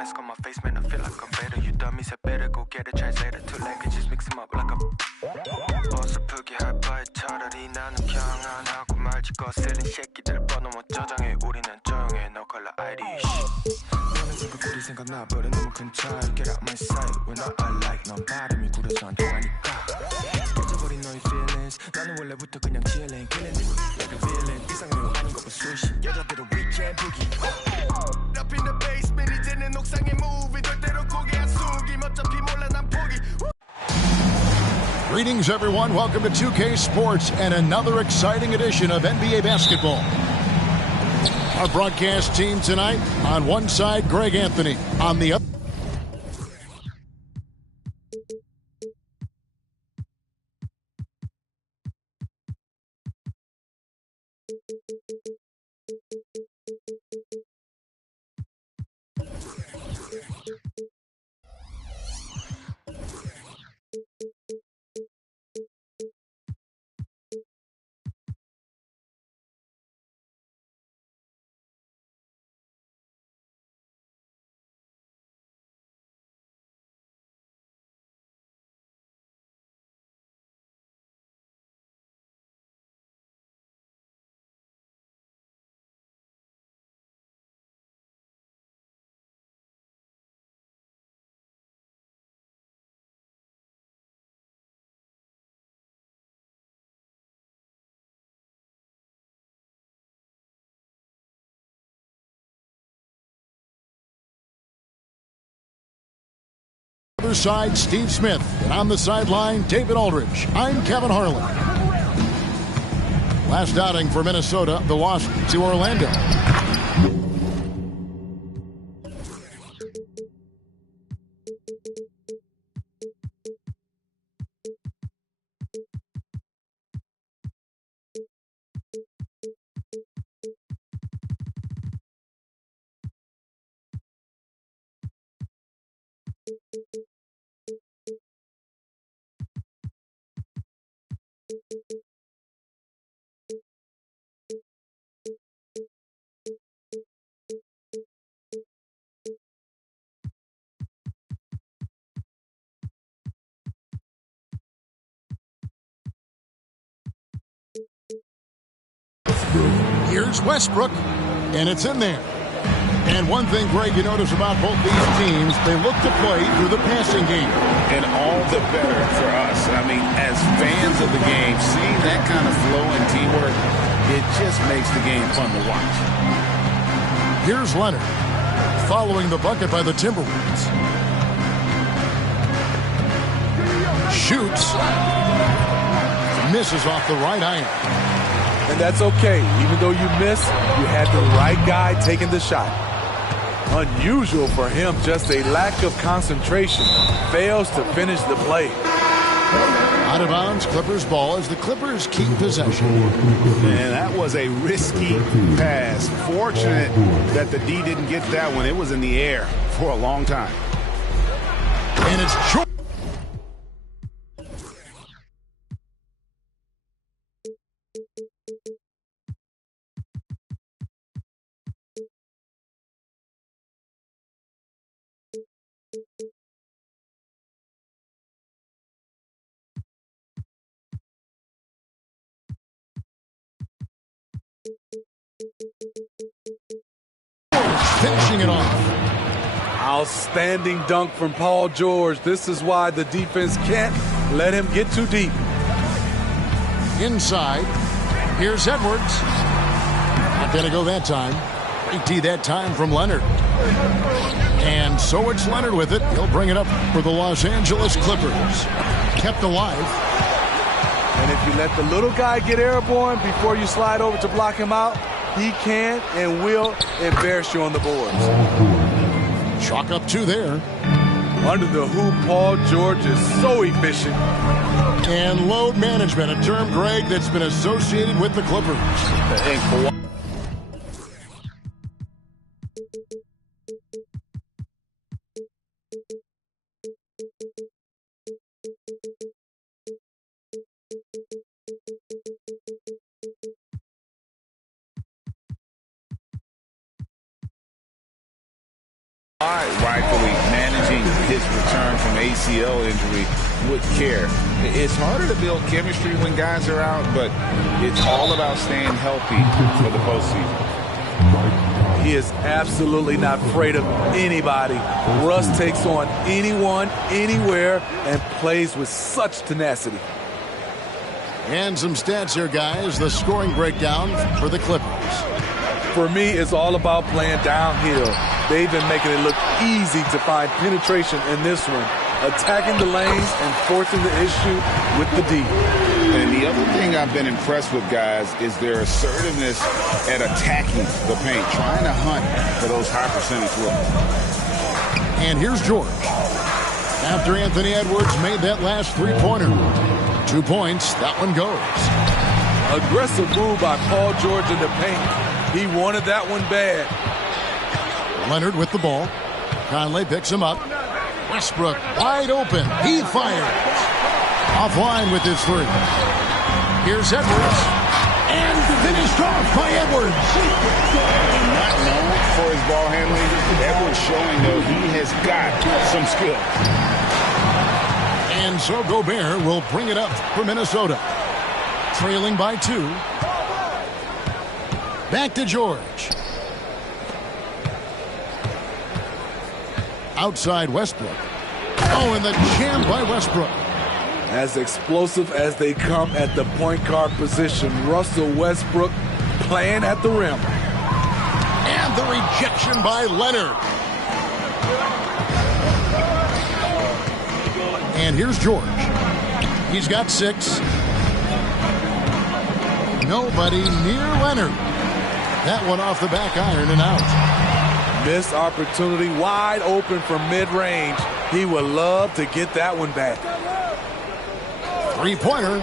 mask on my face, man, I feel like I'm better. You dummies, I better go get a translator. Two languages, mix them up like a 어설프게 할 바에 차라리 나는 그냥 안 하고 말지 거슬린 새끼들 뻗어못 저장해 우리는 조용해 no color ID 너는 자꾸 그리 생각나 버려 너무 큰 차이 Get out my sight when I like 넌 발음이 구려서 안 통하니까 깨져버린 너의 feelings 나는 원래부터 그냥 chillin' killing it like a villain 이상형 아닌 거 수시 여자들은 weekend boogie Up in the basement 이제는 옥상에 movie 절대로 고개 안 숙임 어차피 몰라 난 포기 Greetings, everyone. Welcome to 2K Sports and another exciting edition of NBA basketball. Our broadcast team tonight, on one side, Greg Anthony. On the other, side, Steve Smith. And on the sideline, David Aldridge. I'm Kevin Harlan. Last outing for Minnesota, the loss to Orlando. Here's Westbrook, and it's in there. And one thing, Greg, you notice about both these teams, they look to play through the passing game. And all the better for us. I mean, as fans of the game, seeing that kind of flow and teamwork, it just makes the game fun to watch. Here's Leonard, following the bucket by the Timberwolves. Shoots. Misses off the right iron. And that's okay. Even though you miss, you had the right guy taking the shot. Unusual for him, just a lack of concentration. Fails to finish the play. Out of bounds, Clippers ball as the Clippers keep possession. Man, that was a risky pass. Fortunate that the D didn't get that one. It was in the air for a long time. And it's Jordan. Finishing it off. Outstanding dunk from Paul George. This is why the defense can't let him get too deep. Inside. Here's Edwards. Not going to go that time. Great D that time from Leonard. And so it's Leonard with it. He'll bring it up for the Los Angeles Clippers. Kept alive. And if you let the little guy get airborne before you slide over to block him out, he can and will embarrass you on the boards. Chalk up two there. Under the hoop, Paul George is so efficient. And load management, a term, Greg, that's been associated with the Clippers. All right, his return from ACL injury with care. It's harder to build chemistry when guys are out, but it's all about staying healthy for the postseason. He is absolutely not afraid of anybody. Russ takes on anyone, anywhere, and plays with such tenacity. And some stats here, guys. The scoring breakdown for the Clippers. For me, it's all about playing downhill. They've been making it look easy to find penetration in this one, attacking the lanes and forcing the issue with the D. And the other thing I've been impressed with, guys, is their assertiveness at attacking the paint, trying to hunt for those high percentage looks. And here's George. After Anthony Edwards made that last three-pointer. 2 points, that one goes. Aggressive move by Paul George in the paint. He wanted that one bad. Leonard with the ball. Conley picks him up. Westbrook wide open. He fires. Offline with his three. Here's Edwards. And finished off by Edwards. Not known for his ball handling. Edwards showing, though, he has got some skill. And so Gobert will bring it up for Minnesota. Trailing by 2. Back to George. Outside Westbrook. Oh, and the jam by Westbrook. As explosive as they come at the point guard position, Russell Westbrook playing at the rim. And the rejection by Leonard. And here's George. He's got 6. Nobody near Leonard. That one off the back iron and out. Missed opportunity, wide open from mid-range. He would love to get that one back. Three-pointer.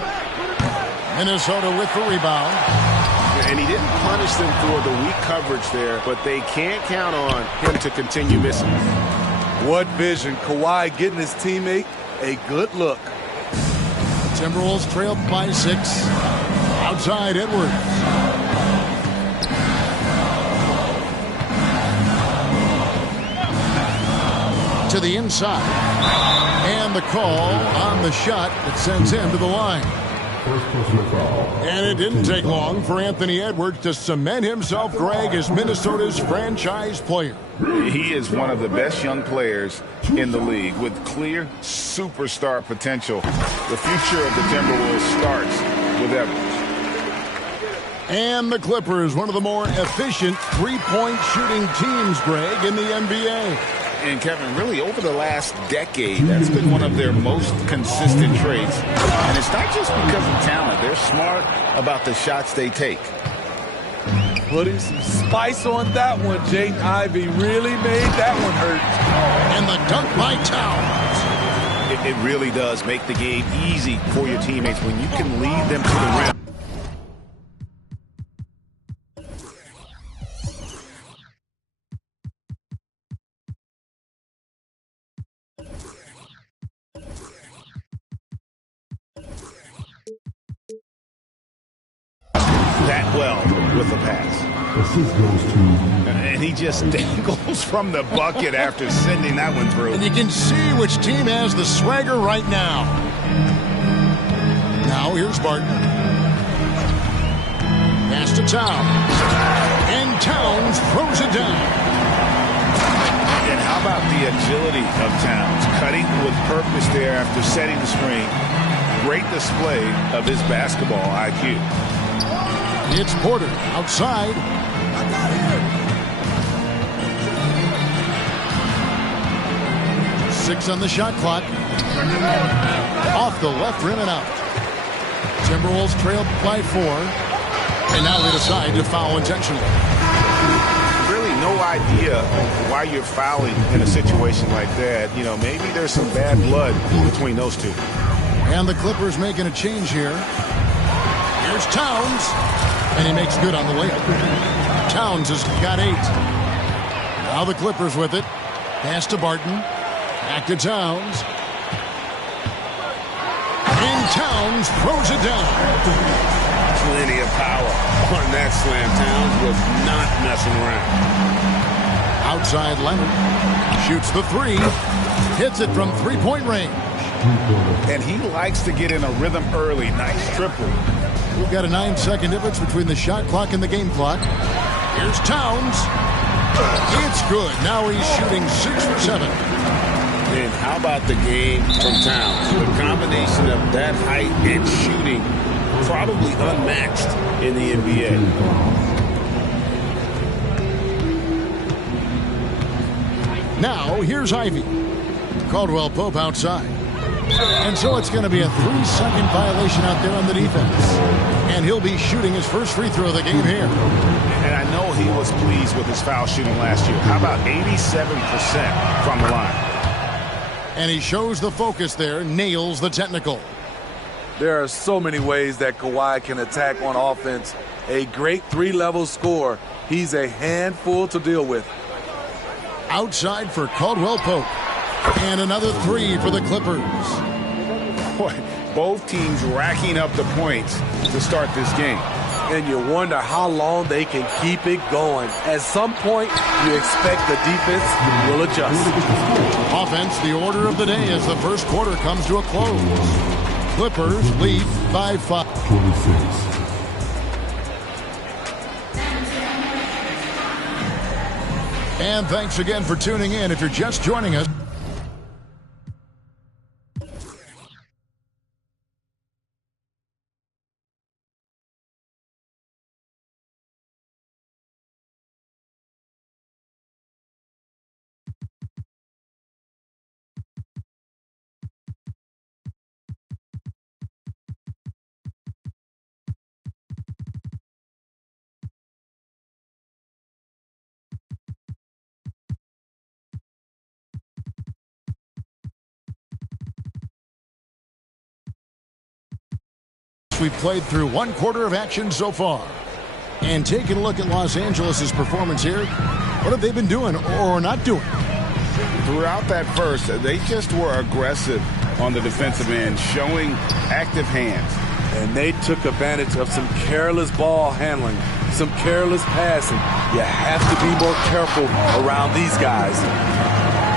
Minnesota with the rebound. And he didn't punish them for the weak coverage there, but they can't count on him to continue missing. What vision. Kawhi getting his teammate a good look. Timberwolves trail by 6. Outside Edwards. To the inside. And the call on the shot that sends him to the line. And it didn't take long for Anthony Edwards to cement himself, Greg, as Minnesota's franchise player. He is one of the best young players in the league with clear superstar potential. The future of the Timberwolves starts with Edwards. And the Clippers, one of the more efficient three-point shooting teams, Greg, in the NBA. And Kevin, really over the last decade, that's been one of their most consistent traits. And it's not just because of talent. They're smart about the shots they take. Putting some spice on that one, Jaden Ivey really made that one hurt. And the dunk by Towns. It really does make the game easy for your teammates when you can lead them to the rim. That well with the pass. And he just dangles from the bucket after sending that one through. And you can see which team has the swagger right now. Now here's Barton. Pass to Towns. And Towns throws it down. And how about the agility of Towns? Cutting with purpose there after setting the screen. Great display of his basketball IQ. It's Porter outside. Six on the shot clock. Off the left rim and out. Timberwolves trail by 4. And now they decide to foul intentionally. Really no idea why you're fouling in a situation like that. You know, maybe there's some bad blood between those two. And the Clippers making a change here. Here's Towns. And he makes good on the layup. Towns has got 8. Now the Clippers with it. Pass to Barton. Back to Towns. And Towns throws it down. Plenty of power on that slam. Towns was not messing around. Outside Leonard. Shoots the three. Hits it from three-point range. And he likes to get in a rhythm early. Nice triple. We've got a 9-second difference between the shot clock and the game clock. Here's Towns. It's good. Now he's shooting 6 for 7. And how about the game from Towns? The combination of that height and shooting, probably unmatched in the NBA. Now, here's Ivy. Caldwell Pope outside. And so it's going to be a 3-second violation out there on the defense. And he'll be shooting his first free throw of the game here. And I know he was pleased with his foul shooting last year. How about 87% from the line? And he shows the focus there, nails the technical. There are so many ways that Kawhi can attack on offense. A great three-level scorer. He's a handful to deal with. Outside for Caldwell Pope. And another three for the Clippers. Boy, both teams racking up the points to start this game. And you wonder how long they can keep it going. At some point, you expect the defense will adjust. Offense, the order of the day as the first quarter comes to a close. Clippers lead by 5. 26. And thanks again for tuning in. If you're just joining us, we've played through one quarter of action so far. And taking a look at Los Angeles' performance here, what have they been doing or not doing? Throughout that first, they just were aggressive on the defensive end, showing active hands. And they took advantage of some careless ball handling, some careless passing. You have to be more careful around these guys.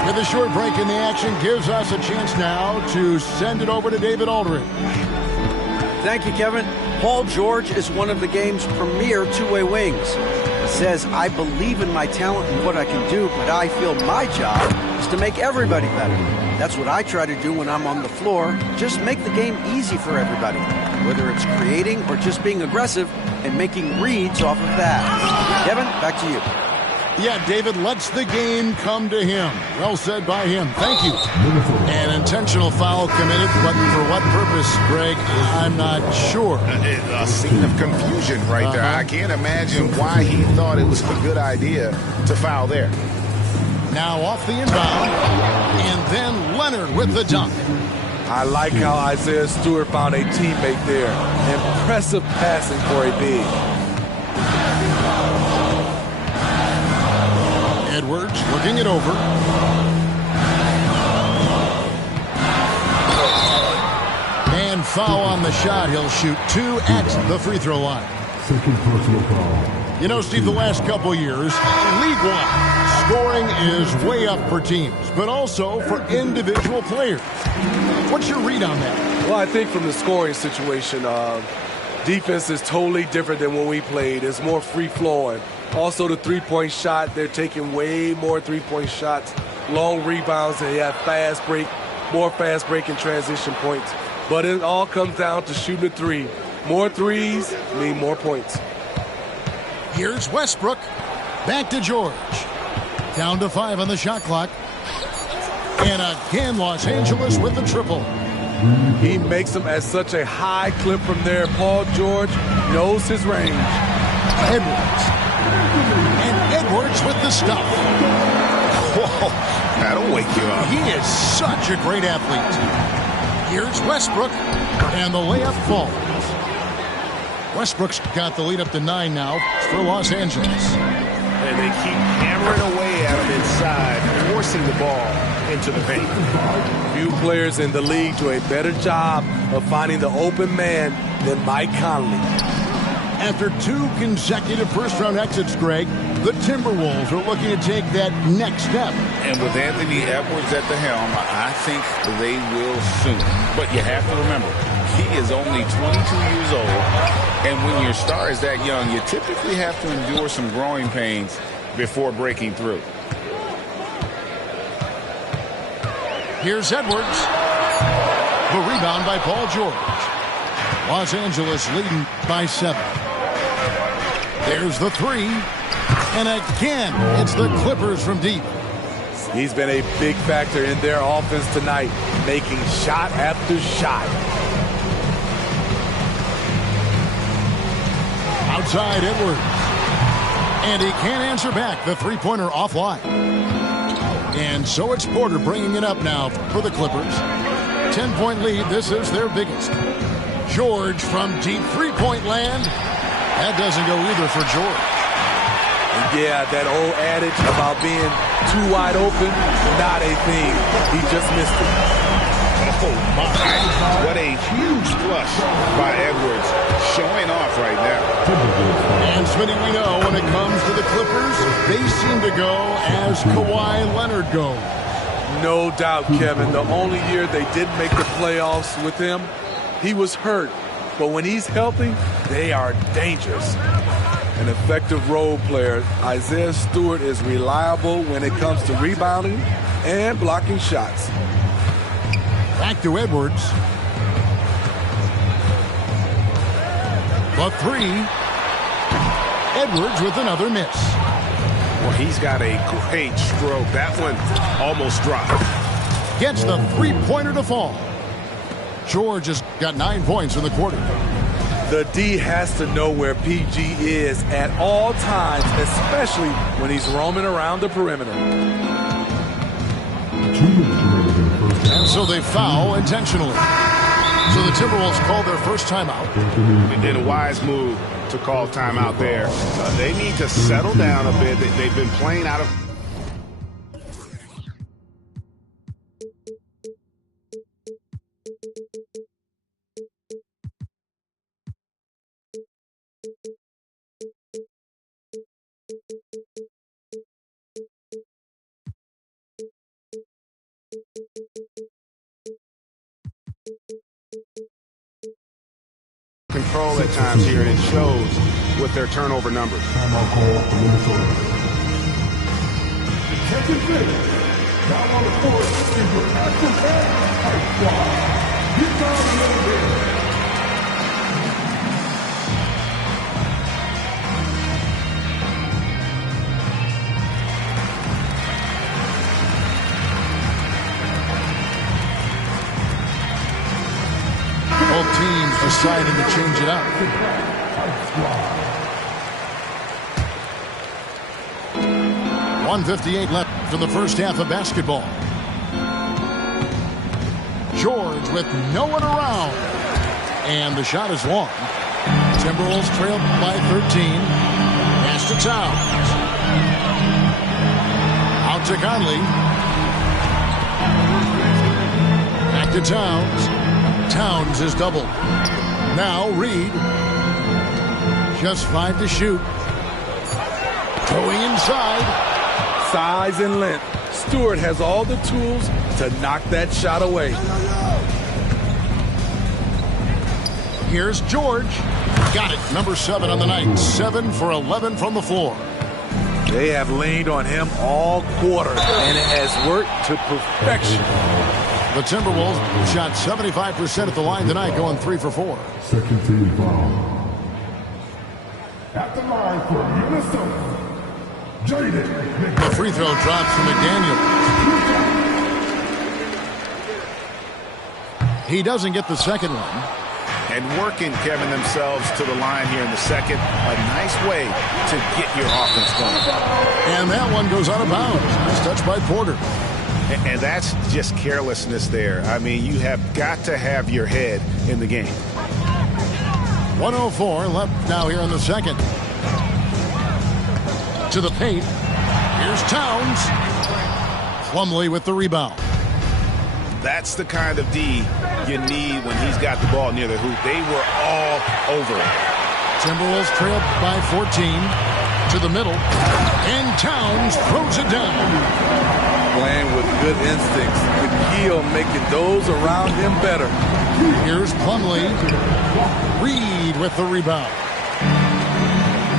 With a short break in the action, gives us a chance now to send it over to David Aldridge. Thank you, Kevin. Paul George is one of the game's premier two-way wings. He says, I believe in my talent and what I can do, but I feel my job is to make everybody better. That's what I try to do when I'm on the floor. Just make the game easy for everybody, whether it's creating or just being aggressive and making reads off of that. Kevin, back to you. Yeah, David lets the game come to him. Well said by him. Thank you. An intentional foul committed, but for what purpose, Greg? I'm not sure. A scene of confusion right there. I can't imagine why he thought it was a good idea to foul there. Now off the inbound, and then Leonard with the dunk. I like how Isaiah Stewart found a teammate there. Impressive passing for a big. Edwards looking it over. And foul on the shot. He'll shoot 2 at the free throw line. Second personal foul. You know, Steve, the last couple years, league-wide, scoring is way up for teams, but also for individual players. What's your read on that? Well, I think from the scoring situation, defense is totally different than when we played. It's more free-flowing. Also, the three-point shot, they're taking way more three-point shots, long rebounds, and they have fast break, more fast break and transition points. But it all comes down to shooting a three. More threes mean more points. Here's Westbrook. Back to George. Down to 5 on the shot clock. And again, Los Angeles with the triple. He makes them at such a high clip from there. Paul George knows his range. Edwards. And Edwards with the stuff. Whoa, that'll wake you up. He is such a great athlete. Here's Westbrook. And the layup falls. Westbrook's got the lead up to 9 now for Los Angeles. And they keep hammering away at him inside, forcing the ball into the paint. Few players in the league do a better job of finding the open man than Mike Conley. After 2 consecutive first-round exits, Greg, the Timberwolves are looking to take that next step. And with Anthony Edwards at the helm, I think they will soon. But you have to remember, he is only 22 years old. And when your star is that young, you typically have to endure some growing pains before breaking through. Here's Edwards. The rebound by Paul George. Los Angeles leading by 7. There's the 3. And again, it's the Clippers from deep. He's been a big factor in their offense tonight, making shot after shot. Outside Edwards. And he can't answer back. The three-pointer offline. And so it's Porter bringing it up now for the Clippers. 10-point lead. This is their biggest. George from deep three-point land. That doesn't go either for George. Yeah, that old adage about being too wide open, not a thing. He just missed it. Oh, my. What a huge flush by Edwards. Showing off right now. And Smitty, we know when it comes to the Clippers, they seem to go as Kawhi Leonard goes. No doubt, Kevin. The only year they didn't make the playoffs with him, he was hurt. But when he's healthy, they are dangerous. An effective role player, Isaiah Stewart is reliable when it comes to rebounding and blocking shots. Back to Edwards. The 3. Edwards with another miss. Well, he's got a great stroke. That one almost dropped. Gets the three-pointer to fall. George has got 9 points in the quarter. The D has to know where PG is at all times, especially when he's roaming around the perimeter. And so they foul intentionally. So the Timberwolves call their first timeout. They did a wise move to call timeout there. They need to settle down a bit. They've been playing out of... control at times here, and it shows with their turnover numbers. Timeout call for Minnesota. Second minute. Now on the court is your active Ice Squad. Get down a little bit. Both teams deciding to change it up. 1:58 left in the first half of basketball. George with no one around. And the shot is long. Timberwolves trail by 13. Pass to Towns. Out to Conley. Back to Towns. Towns is doubled. Now Reed. Just 5 to shoot. Going inside. Size and length. Stewart has all the tools to knock that shot away. Here's George. Got it. Number 7 on the night. 7 for 11 from the floor. They have leaned on him all quarter, and it has worked to perfection. The Timberwolves shot 75% at the line tonight, going 3 for 4. Second team foul. At the line for Minnesota. The free throw drops from McDaniel. He doesn't get the second one. And working, Kevin, themselves to the line here in the second. A nice way to get your offense going. And that one goes out of bounds. Nice touch by Porter. And that's just carelessness there. I mean, you have got to have your head in the game. 1:04 left now here in the second. To the paint. Here's Towns. Plumlee with the rebound. That's the kind of D you need when he's got the ball near the hoop. They were all over it. Timberwolves trail by 14 to the middle, and Towns throws it down. Playing with good instincts. The key on making those around him better. Here's Plumlee. Reed with the rebound.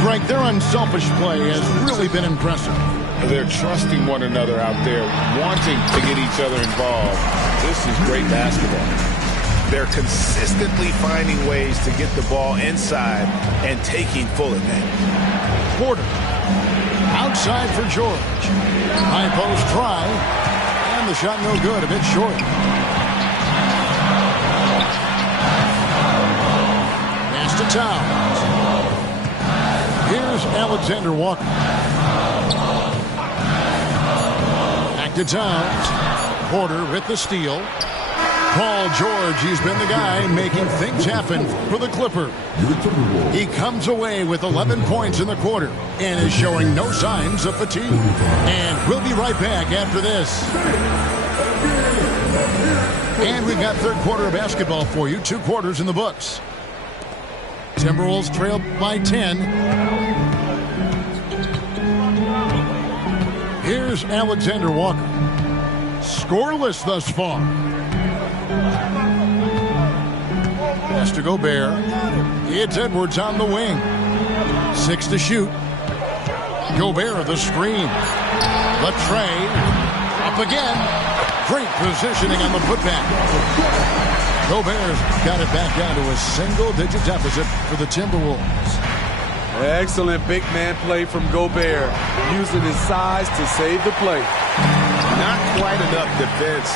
Greg, their unselfish play has really been impressive. They're trusting one another out there, wanting to get each other involved. This is great basketball. They're consistently finding ways to get the ball inside and taking full advantage. Porter. Outside for George. High post try. And the shot no good. A bit short. Pass to Towns. Here's Alexander Walker. Back to Towns. Porter with the steal. Paul George, he's been the guy making things happen for the Clipper. He comes away with 11 points in the quarter and is showing no signs of fatigue. And we'll be right back after this. And we've got third quarter of basketball for you. 2 quarters in the books. Timberwolves trail by 10. Here's Alexander Walker. Scoreless thus far. Pass to Gobert. It's Edwards on the wing. 6 to shoot. Gobert the screen. Latrey. Up again. Great positioning on the putback. Gobert's got it back down to a single-digit deficit for the Timberwolves. Excellent big man play from Gobert, using his size to save the play. Not quite enough defense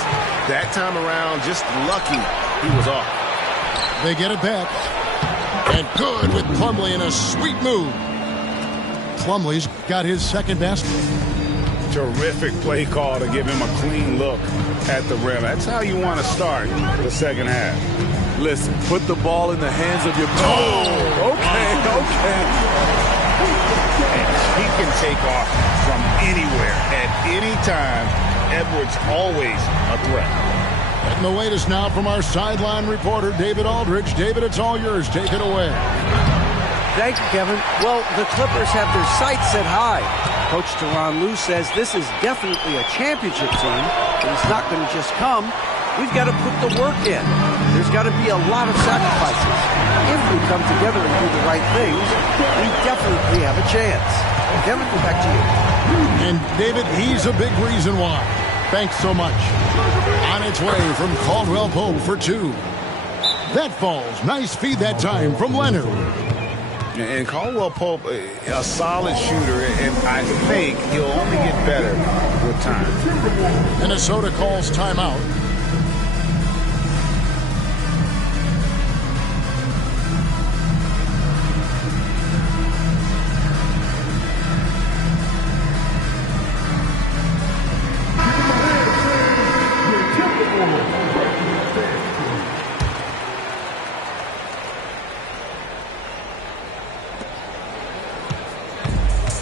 that time around. Just lucky he was off. They get it back. And good with Plumlee in a sweet move. Plumlee's got his second basket. Terrific play call to give him a clean look at the rim. That's how you want to start the second half. Listen, put the ball in the hands of your Okay. And he can take off from anywhere at any time. Edwards always a threat. Getting the latest now from our sideline reporter, David Aldridge. David, it's all yours. Take it away. Thank you, Kevin. Well, the Clippers have their sights set high. Coach Tyronn Lue says this is definitely a championship team, but it's not going to just come. We've got to put the work in. There's got to be a lot of sacrifices. If we come together and do the right things, we definitely have a chance. Kevin, back to you. And David, he's a big reason why. Thanks so much. On its way from Caldwell Pope for 2. That falls. Nice feed that time from Leonard. And Caldwell Pope, a solid shooter, and I think he'll only get better with time. Minnesota calls timeout.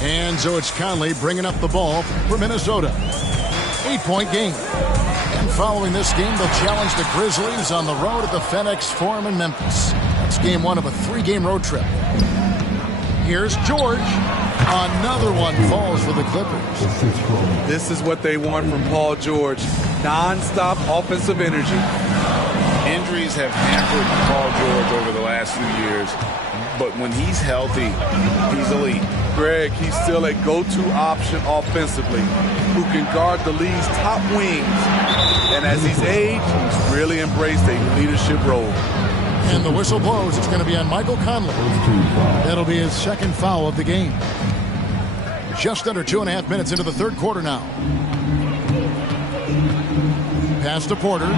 And so it's Conley bringing up the ball for Minnesota. 8-point game. And following this game, they'll challenge the Grizzlies on the road at the FedEx Forum in Memphis. That's game 1 of a 3-game road trip. Here's George. Another one falls for the Clippers. This is what they want from Paul George. Non-stop offensive energy. Injuries have hampered Paul George over the last few years, but when he's healthy, he's elite. Greg, he's still a go-to option offensively, who can guard the league's top wings. And as he's aged, he's really embraced a leadership role. And the whistle blows. It's going to be on Michael Conley. That'll be his second foul of the game. Just under 2.5 minutes into the third quarter now. Pass to Porter.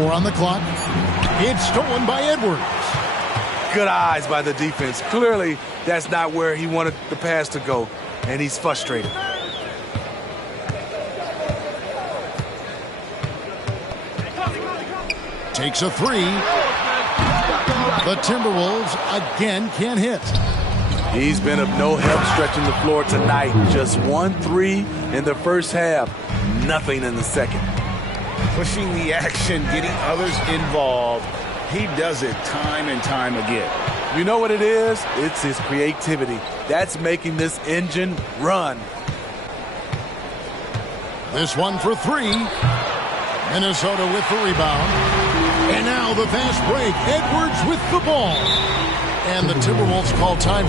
4 on the clock. It's stolen by Edwards. Good eyes by the defense. Clearly, that's not where he wanted the pass to go, and he's frustrated. Takes a 3. The Timberwolves again can't hit. He's been of no help stretching the floor tonight. Just 1 3 in the first half. Nothing in the second. Pushing the action, getting others involved. He does it time and time again. You know what it is? It's his creativity. That's making this engine run. This one for three. Minnesota with the rebound. And now the fast break. Edwards with the ball. And the Timberwolves call time.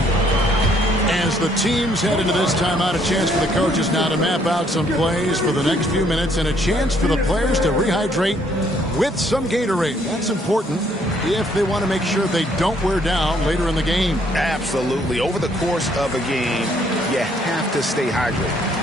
As the teams head into this timeout, a chance for the coaches now to map out some plays for the next few minutes and a chance for the players to rehydrate with some Gatorade. That's important if they want to make sure they don't wear down later in the game. Absolutely. Over the course of a game, you have to stay hydrated.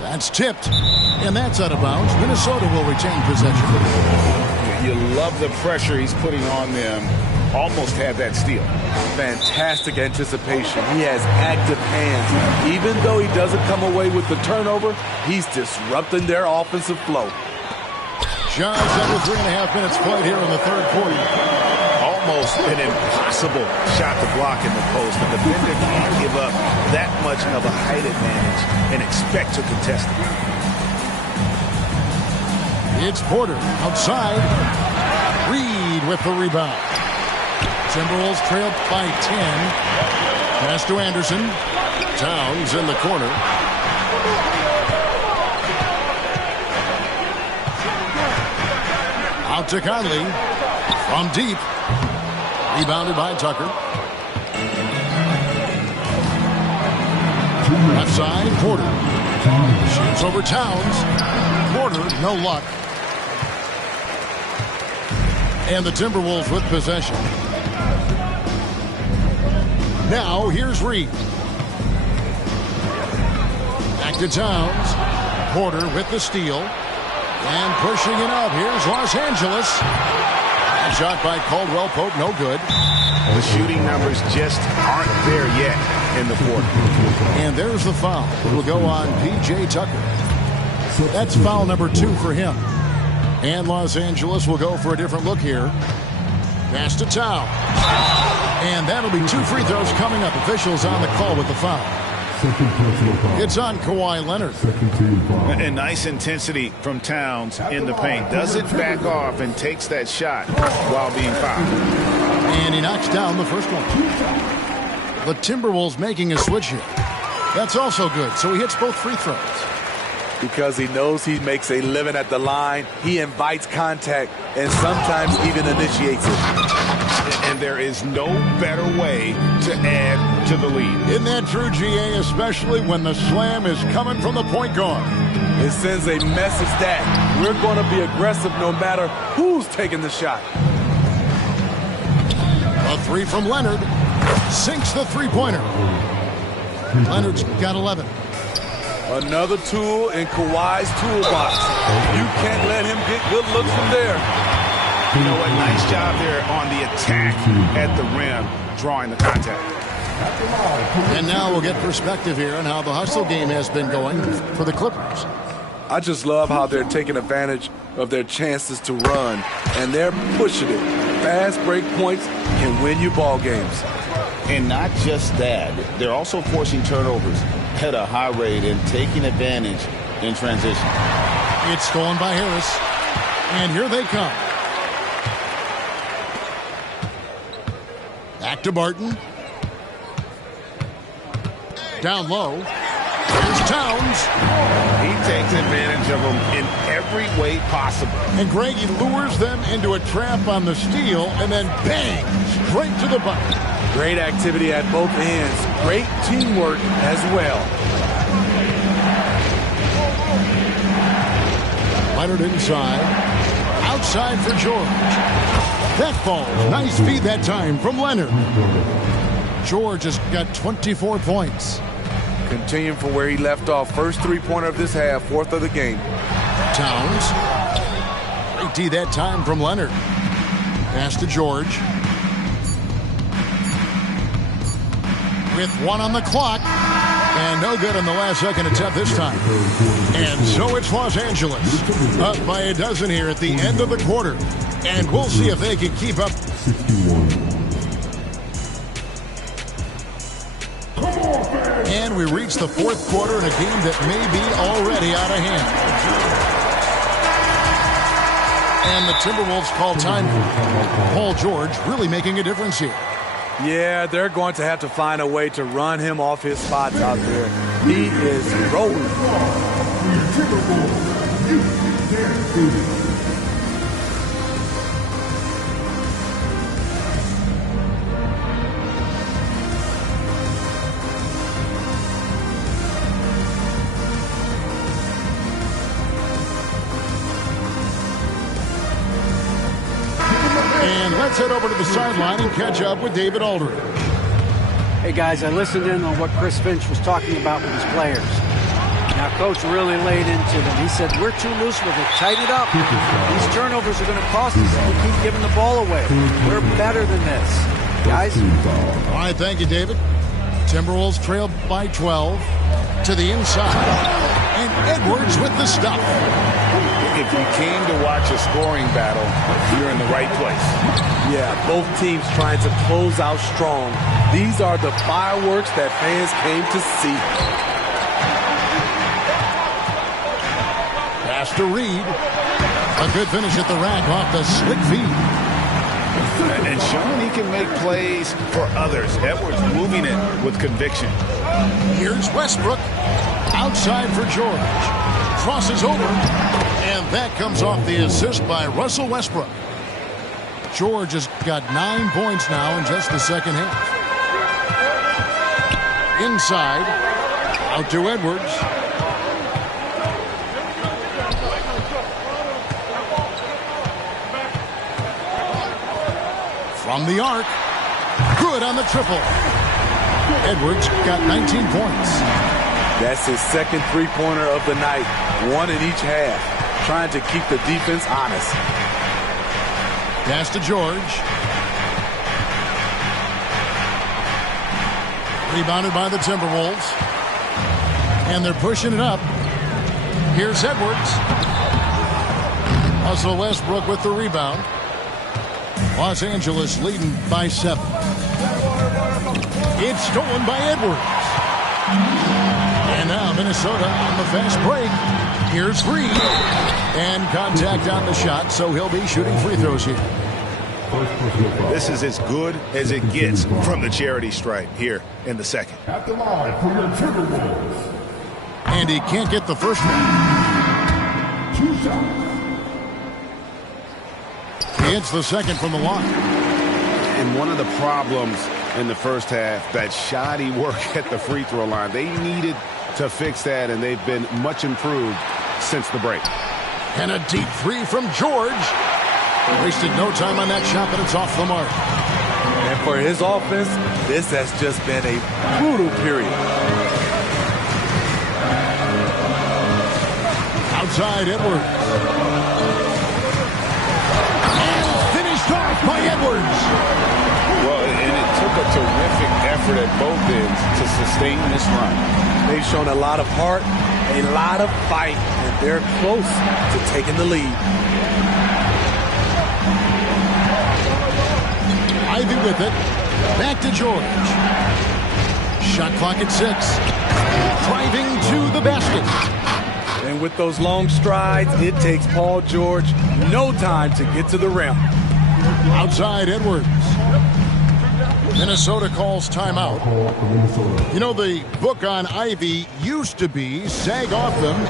That's tipped, and that's out of bounds. Minnesota will retain possession. You love the pressure he's putting on them. Almost had that steal. Fantastic anticipation. He has active hands. Even though he doesn't come away with the turnover, he's disrupting their offensive flow. Just under 3.5 minutes played here in the third quarter. Almost an impossible shot to block in the post. The defender can't give up that much of a height advantage and expect to contest it. It's Porter outside. Reed with the rebound. Timberwolves trailed by 10. Pass to Anderson. Towns in the corner. Out to Conley. From deep. Rebounded by Tucker. Left side, Porter. Shoots over Towns. Porter, no luck. And the Timberwolves with possession. Now, here's Reed. Back to Towns. Porter with the steal. And pushing it up. Here's Los Angeles. Shot by Caldwell Pope, no good. The shooting numbers just aren't there yet in the fourth. And there's the foul. It will go on P.J. Tucker. That's foul number 2 for him. And Los Angeles will go for a different look here. Pass to Towns. And that'll be 2 free throws coming up. Officials on the call with the foul. It's on Kawhi Leonard. And nice intensity from Towns in the paint. Doesn't back off and takes that shot while being fouled. And he knocks down the first one. The Timberwolves making a switch here. That's also good. So he hits both free throws. Because he knows he makes a living at the line, he invites contact and sometimes even initiates it. And there is no better way to add to the lead. Isn't that true, GA, especially when the slam is coming from the point guard? It sends a message that we're going to be aggressive no matter who's taking the shot. A 3 from Leonard. Sinks the three-pointer. Leonard's got 11. Another tool in Kawhi's toolbox. You can't let him get good looks from there. You know what? Nice job there on the attack at the rim, drawing the contact. And now we'll get perspective here on how the hustle game has been going for the Clippers. I just love how they're taking advantage of their chances to run, and they're pushing it. Fast break points can win you ball games. And not just that, they're also forcing turnovers at a high rate and taking advantage in transition. It's stolen by Harris. And here they come. Back to Barton. Down low. Here's Towns. He takes advantage of them in every way possible. And Greg, he lures them into a trap on the steal and then bang, straight to the bucket. Great activity at both ends. Great teamwork as well. Leonard inside. Outside for George. That falls. Nice feed that time from Leonard. George has got 24 points. Continuing from where he left off. First three-pointer of this half, 4th of the game. Towns. Great D that time from Leonard. Pass to George. With 1 on the clock. And no good on the last second attempt this time. And so it's Los Angeles up by a dozen here at the end of the quarter. And we'll see if they can keep up. 61. And we reach the fourth quarter in a game that may be already out of hand. And the Timberwolves call time. Paul George really making a difference here. Yeah, they're going to have to find a way to run him off his spots out there. He is rolling. And let's head over to the sideline and catch up with David Aldridge. Hey, guys, I listened in on what Chris Finch was talking about with his players. Now, Coach really laid into them. He said, we're too loose with it. Tighten it up. These turnovers are going to cost us if we keep giving the ball away. We're better than this. Guys? All right, thank you, David. Timberwolves trail by 12 to the inside. And Edwards with the stuff. If you came to watch a scoring battle, you're in the right place. Yeah, both teams trying to close out strong. These are the fireworks that fans came to see. Pass to Reed. A good finish at the rack off the slick feed. And showing he can make plays for others. Edwards moving it with conviction. Here's Westbrook. Outside for George. Crosses over. And that comes off the assist by Russell Westbrook. George has got 9 points now in just the second half. Inside. Out to Edwards. From the arc. Good on the triple. Edwards got 19 points. That's his second three-pointer of the night. One in each half. Trying to keep the defense honest. Pass to George. Rebounded by the Timberwolves. And they're pushing it up. Here's Edwards. Russell Westbrook with the rebound. Los Angeles leading by 7. It's stolen by Edwards. And now Minnesota on the fast break. Here's Reed. And contact on the shot, so he'll be shooting free throws here. This is as good as it gets from the charity stripe here in the second. At the line for your Timberwolves. And he can't get the first one. 2 shots. He hits the second from the line. And one of the problems in the first half, that shoddy work at the free throw line. They needed to fix that, and they've been much improved since the break. And a deep three from George. Wasted no time on that shot, but it's off the mark. And for his offense, this has just been a brutal period. Outside Edwards. And finished off by Edwards. Well, and it took a terrific effort at both ends to sustain this run. They've shown a lot of heart, a lot of fight, and they're close to taking the lead. Ivy with it. Back to George. Shot clock at 6. Driving to the basket. And with those long strides, it takes Paul George no time to get to the rim. Outside Edwards. Minnesota calls timeout. You know, the book on Ivy used to be Sag Off Them.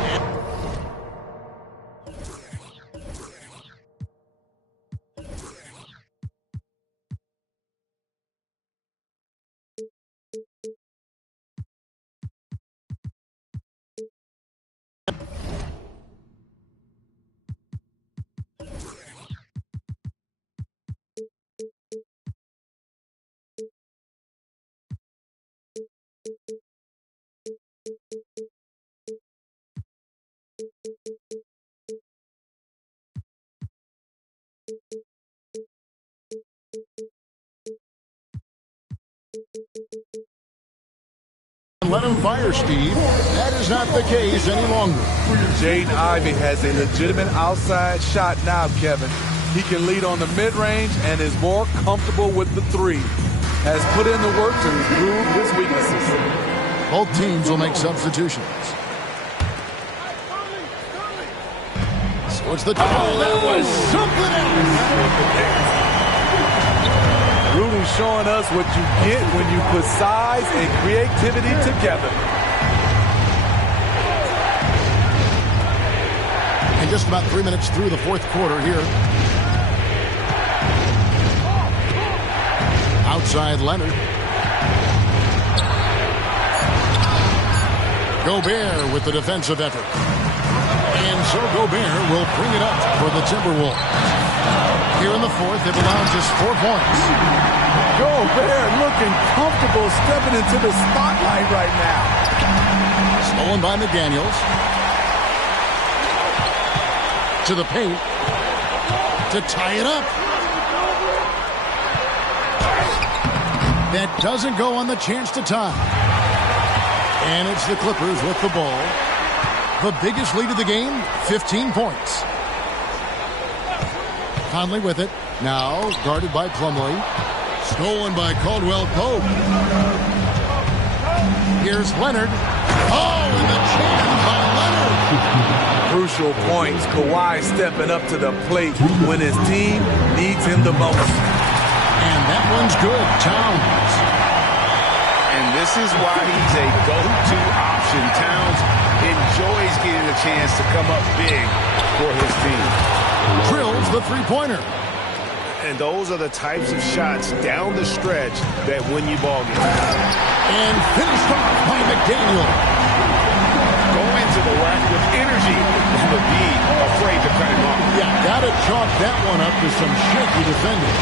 Let him fire, Steve. That is not the case any longer. Jaden Ivey has a legitimate outside shot now, Kevin. He can lead on the mid-range and is more comfortable with the three. Has put in the work to improve his weaknesses. Both teams will make substitutions. So it's the that was something else. Rudy showing us what you get when you put size and creativity together. And just about 3 minutes through the fourth quarter here. Outside Leonard. Gobert with the defensive effort. And so Gobert will bring it up for the Timberwolves. Here in the fourth, they've allowed just 4 points. Gobert looking comfortable stepping into the spotlight right now. Stolen by McDaniels. To the paint. To tie it up. That doesn't go on the chance to tie. And it's the Clippers with the ball. The biggest lead of the game, 15 points. Conley with it. Now guarded by Plumlee. Stolen by Caldwell Pope. Here's Leonard. Oh, and the jam by Leonard. Crucial points. Kawhi stepping up to the plate when his team needs him the most. And that one's good. Towns. And this is why he's a go-to option. Towns enjoys getting a chance to come up big for his team. Drills the three-pointer. And those are the types of shots down the stretch that win you ball games. And finished off by McDaniel. Going to the rack with energy and the be afraid to cut him off. Yeah, gotta chalk that one up to some shaky defending.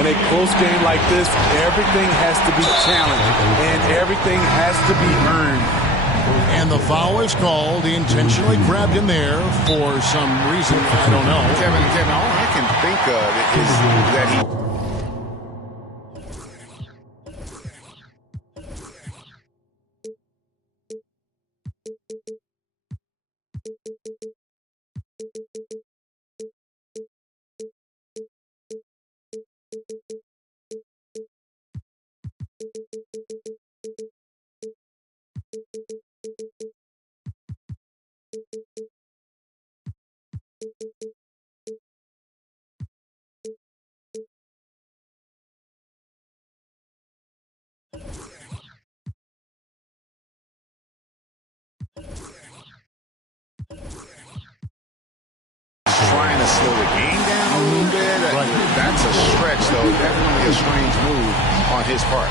In a close game like this, everything has to be challenged and everything has to be earned. And the foul is called. He intentionally grabbed him there for some reason. I don't know. Kevin, all I can think of is that he... trying to slow the game down a little bit. That's a stretch, though. Definitely a strange move on his part.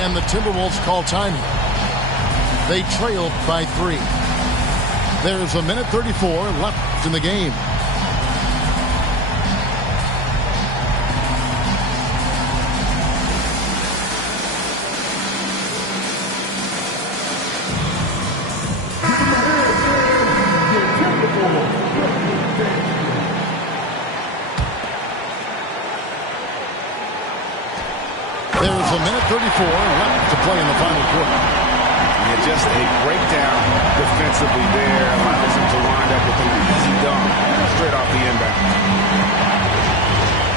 And the Timberwolves call timing. They trailed by 3. There's a minute 34 left in the game. There's a minute 34 left to play in the final quarter. And just a breakdown defensively there allows him to wind up with an easy dunk straight off the inbound.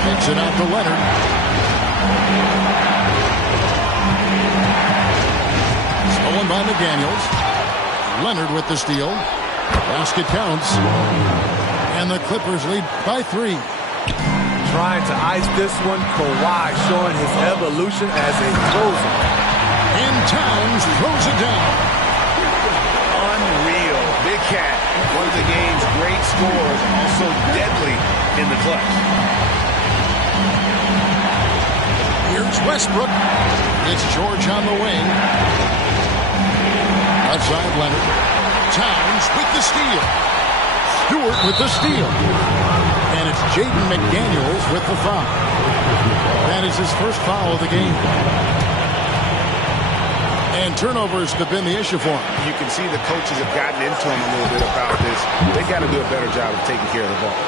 Takes it out to Leonard. Stolen by McDaniels. Leonard with the steal. Basket counts. And the Clippers lead by 3. Trying to ice this one, Kawhi showing his evolution as a closer. And Towns throws it down. Unreal. Big Cat, one of the game's great scorers, also deadly in the clutch. Here's Westbrook. It's George on the wing. Outside Leonard. Towns with the steal. Stewart with the steal. And it's Jaden McDaniels with the foul. That is his first foul of the game. And turnovers have been the issue for him. You can see the coaches have gotten into him a little bit about this. They got to do a better job of taking care of the ball.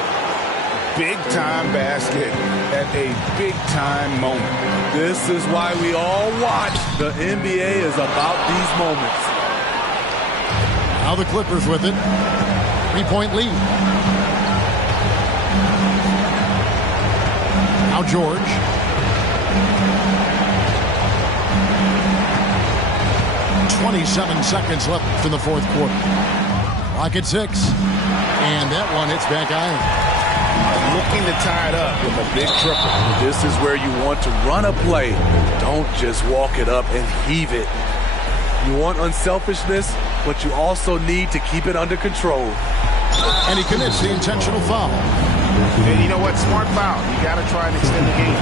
big-time basket at a big-time moment. This is why we all watch. The NBA is about these moments. Now the Clippers with it. 3-point lead. Now George. .27 seconds left in the fourth quarter. Clock at 6. And that one hits back iron. Looking to tie it up with a big triple. This is where you want to run a play. Don't just walk it up and heave it. You want unselfishness, but you also need to keep it under control. And he commits the intentional foul. And you know what? Smart foul. You got to try and extend the game.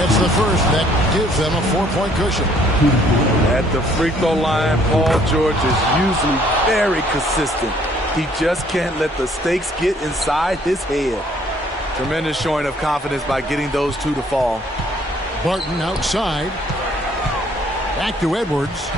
It's the first that gives them a 4-point cushion. At the free throw line, Paul George is usually very consistent. He just can't let the stakes get inside his head. Tremendous showing of confidence by getting those two to fall. Barton outside. Back to Edwards.